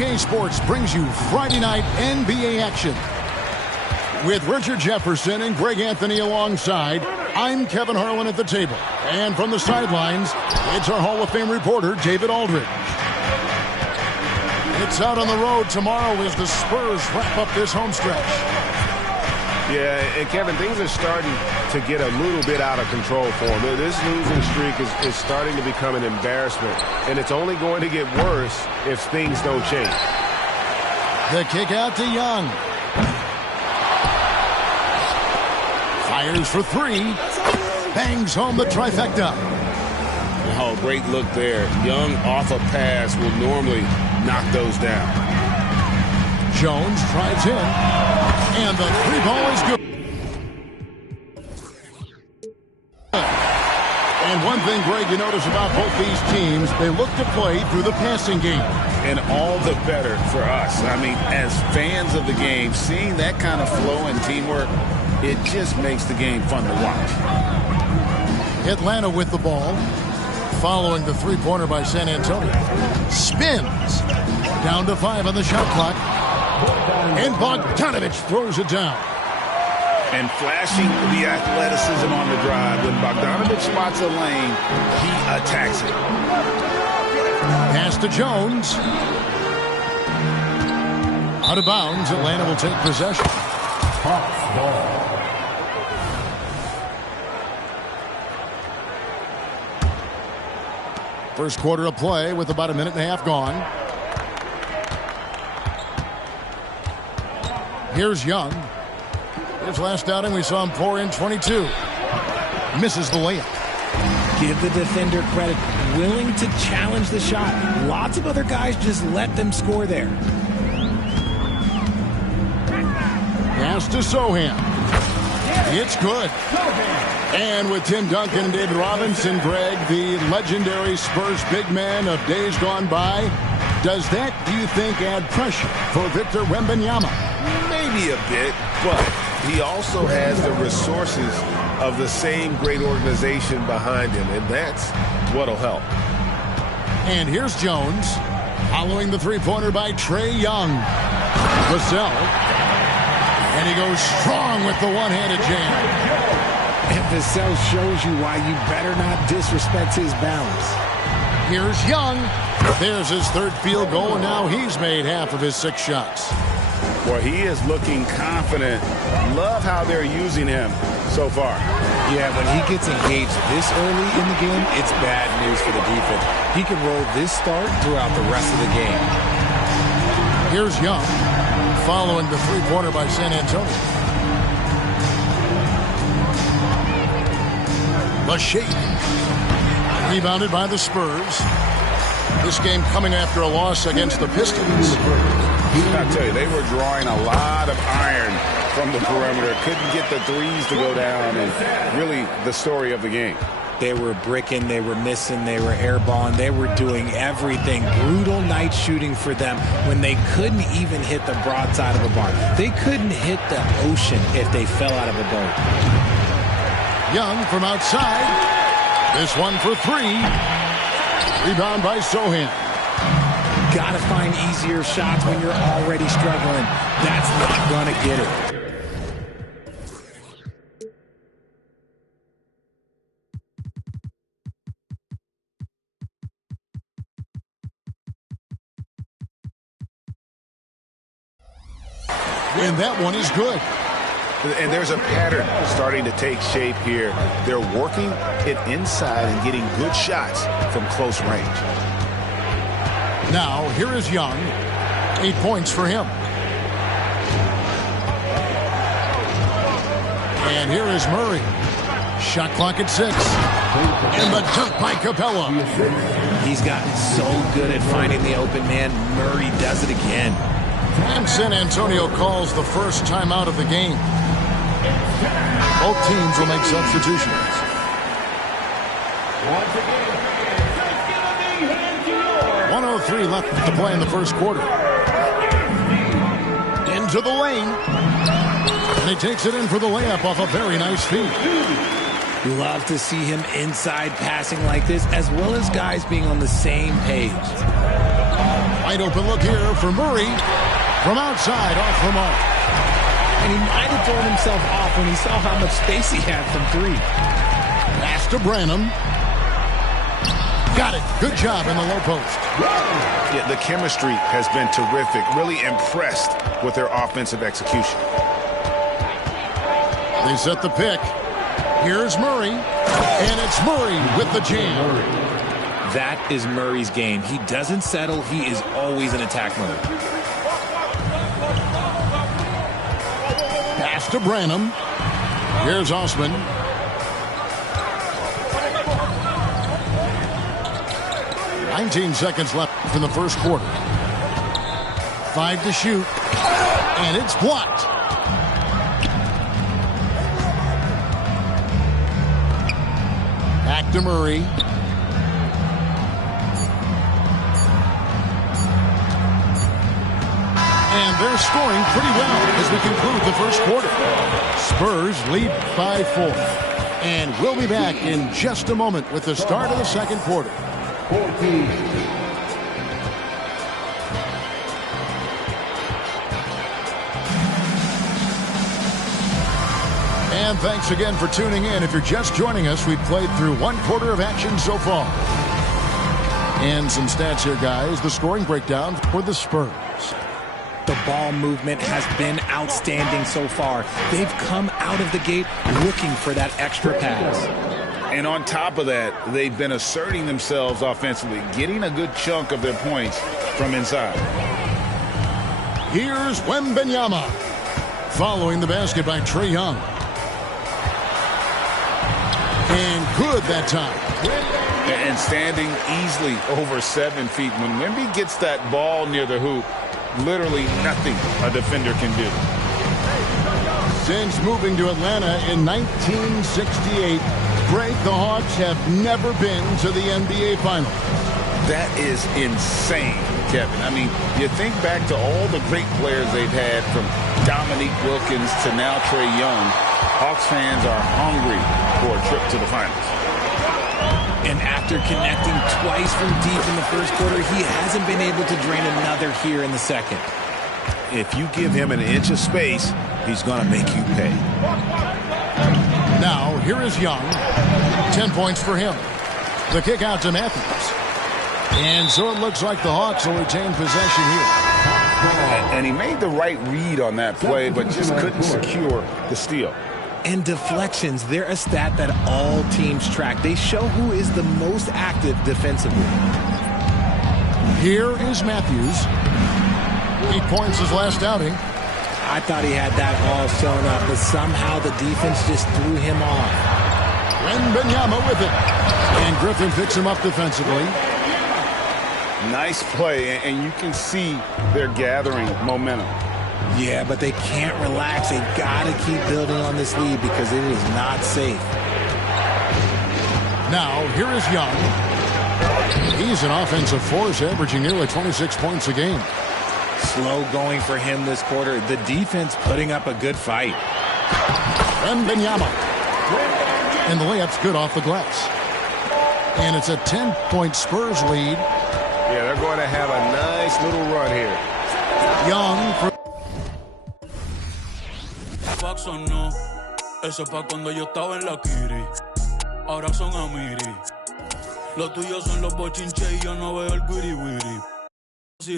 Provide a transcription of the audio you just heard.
2K Sports brings you Friday night NBA action. With Richard Jefferson and Greg Anthony alongside, I'm Kevin Harlan at the table. And from the sidelines, it's our Hall of Fame reporter, David Aldridge. It's out on the road tomorrow as the Spurs wrap up this home stretch. Yeah, and Kevin, things are starting to get a little bit out of control for them. This losing streak is starting to become an embarrassment, and it's only going to get worse if things don't change. The kick out to Young. Fires for three. Bangs home the trifecta. Oh, great look there. Young off a pass will normally knock those down. Jones drives in. And the three ball is good. And one thing, Greg, you notice about both these teams, they look to play through the passing game. And all the better for us. I mean, as fans of the game, seeing that kind of flow and teamwork, it just makes the game fun to watch. Atlanta with the ball. Following the three-pointer by San Antonio. Spins. Down to 5 on the shot clock. And Bogdanović throws it down. And flashing the athleticism on the drive. When Bogdanović spots a lane, he attacks it. Pass to Jones. Out of bounds, Atlanta will take possession. First quarter of play with about a minute and a half gone. Here's Young. His last outing, we saw him pour in 22. Misses the layup. Give the defender credit. Willing to challenge the shot. Lots of other guys just let them score there. Pass to Sohan. It's good. And with Tim Duncan and David Robinson, Greg, the legendary Spurs big man of days gone by, does that, do you think, add pressure for Victor Wembanyama? Maybe a bit, but he also has the resources of the same great organization behind him, and that's what'll help. And here's Jones, following the three-pointer by Trae Young. Vassell. And he goes strong with the one-handed jam. And Vassell shows you why you better not disrespect his balance. Here's Young. There's his third field goal, and now he's made half of his 6 shots. Well, he is looking confident. Love how they're using him so far. Yeah, when he gets engaged this early in the game, it's bad news for the defense. He can roll this start throughout the rest of the game. Here's Young, following the three-pointer by San Antonio. The shake. Rebounded by the Spurs. This game coming after a loss against the Pistons. I tell you, they were drawing a lot of iron from the perimeter. Couldn't get the threes to go down, and really the story of the game. They were bricking, they were missing, they were airballing, they were doing everything. Brutal night shooting for them when they couldn't even hit the broadside of a barn. They couldn't hit the ocean if they fell out of a boat. Young from outside. This one for 3. Rebound by Sohan. Got to find easier shots when you're already struggling. That's not going to get it. And that one is good. And there's a pattern starting to take shape here. They're working it inside and getting good shots from close range. Now, here is Young. 8 points for him. And here is Murray. Shot clock at 6. And the dunk by Capella. He's gotten so good at finding the open man. Murray does it again. And San Antonio calls the first timeout of the game. Both teams will make substitutions. 1:03 left to play in the first quarter. Into the lane. And he takes it in for the layup off a very nice feed. Love to see him inside passing like this, as well as guys being on the same page. Wide open look here for Murray. From outside, off the mark. And he might have thrown himself off when he saw how much space he had from three. Pass to Branham. Got it. Good job in the low post. Yeah, the chemistry has been terrific. Really impressed with their offensive execution. They set the pick. Here's Murray. And it's Murray with the jam. That is Murray's game. He doesn't settle. He is always in attack mode. Pass to Branham. Here's Osman. "19 seconds left in the first quarter. 5 to shoot. And it's blocked. Back to Murray. And they're scoring pretty well as we conclude the first quarter. Spurs lead by 4. And we'll be back in just a moment with the start of the second quarter. And thanks again for tuning in. If you're just joining us, we've played through one quarter of action so far. And some stats here, guys. The scoring breakdown for the Spurs. The ball movement has been outstanding so far. They've come out of the gate looking for that extra pass. And on top of that, they've been asserting themselves offensively, getting a good chunk of their points from inside. Here's Wembanyama. Following the basket by Trae Young. And good that time. And standing easily over 7 feet. When Wemby gets that ball near the hoop, literally nothing a defender can do. Since moving to Atlanta in 1968, Greg, the Hawks have never been to the NBA Finals. That is insane, Kevin. I mean, you think back to all the great players they've had, from Dominique Wilkins to now Trae Young. Hawks fans are hungry for a trip to the finals. And after connecting twice from deep in the first quarter, he hasn't been able to drain another here in the second. If you give him an inch of space, he's going to make you pay. Now, here is Young. 10 points for him. The kick out to Matthews. And so it looks like the Hawks will retain possession here. And he made the right read on that play, but just couldn't secure the steal. And deflections, they're a stat that all teams track. They show who is the most active defensively. Here is Matthews. 8 points his last outing. I thought he had that all sewn up, but somehow the defense just threw him off. Wembanyama with it. And Griffin picks him up defensively. Nice play, and you can see they're gathering momentum. Yeah, but they can't relax. They got to keep building on this lead because it is not safe. Now, here is Young. He's an offensive force, averaging nearly 26 points a game. Slow going for him this quarter. The defense putting up a good fight. Wembanyama. And the layup's good off the glass. And it's a 10-point Spurs lead. Yeah, they're going to have a nice little run here. Young for... No, eso pa' cuando yo estaba en la Kiri. Ahora son Amiri. Los tuyos son los bochinches y yo no veo el guiri guiri.